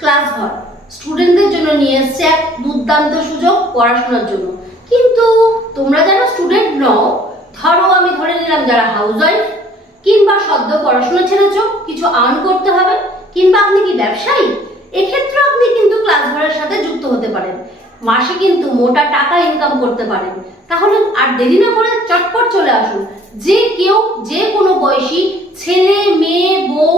Class ঘর স্টুডেন্টদের জন্য নিয়ে এসছে এক দুর্দান্ত সুযোগ পড়াশোনার জন্য। কিন্তু তোমরা যারা স্টুডেন্ট নও, ধরো আমি ধরে নিলাম যারা হাউসওয়াইফ কিংবা সদ্য পড়াশোনা ছেড়েছো, কিছু আর্ন করতে হবে, কিংবা আপনি কি ব্যবসায়ী, এক্ষেত্রে আপনি কিন্তু ক্লাস ঘরের সাথে যুক্ত হতে পারেন। মাসে কিন্তু মোটা টাকা ইনকাম করতে পারেন। তাহলে আর দেরি না করে চটপট চলে আসুন। যে কেউ, যে কোনো বয়সী ছেলে মেয়ে বউ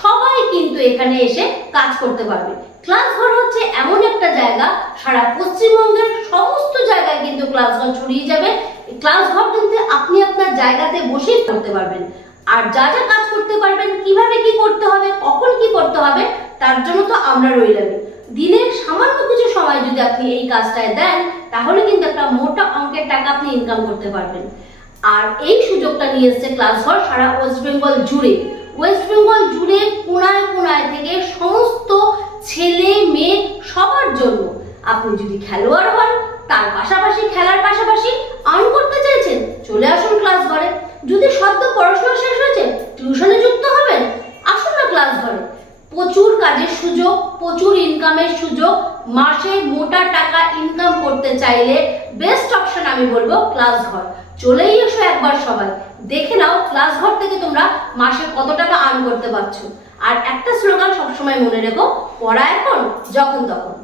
সবাই কিন্তু এখানে এসে কাজ করতে পারবে। ক্লাস ঘর হচ্ছে এমন একটা জায়গা, সারা পশ্চিমবঙ্গের সমস্ত জায়গায় কিন্তু ক্লাস ঘর ছড়িয়ে যাবে। ক্লাস ঘর কিন্তু আপনি আপনার জায়গাতে বসেই করতে পারবেন। আর যা যা কাজ করতে পারবেন, কিভাবে কি করতে হবে, কখন কি করতে হবে, তার জন্য তো আমরা রইলাম। দিনের সামান্য কিছু সময় যদি আপনি এই কাজটায় দেন, তাহলে কিন্তু একটা মোটা অঙ্কের টাকা আপনি ইনকাম করতে পারবেন। আর এই সুযোগটা নিয়ে এসছে ক্লাস ঘর সারা ওয়েস্ট বেঙ্গল জুড়ে। ওয়েস্ট বেঙ্গল জুড়ে কোনায় কোনায় থেকে সমস্ত ছেলে মেয়ে সবার জন্য। আপনি যদি খেলোয়াড় হন, তার পাশাপাশি খেলার পাশাপাশি আর্ন করতে চাইছেন, চলে আসুন ক্লাস ঘরে। যদি সদ্য পড়াশোনা শেষ হয়েছে, টিউশনে যুক্ত হবেন, আসুন না ক্লাস ঘরে। প্রচুর কাজের সুযোগ, প্রচুর ইনকামের সুযোগ। মাসে মোটা টাকা ইনকাম করতে চাইলে বেস্ট অপশন আমি বলবো ক্লাস ঘর। চলেই এসো একবার সবাই, দেখে নাও ক্লাস ঘর থেকে তোমরা মাসে কত টাকা আর্ন করতে পারছো। আর একটা স্লোগান সবসময় মনে রেখো, পড়া এখন যখন তখন।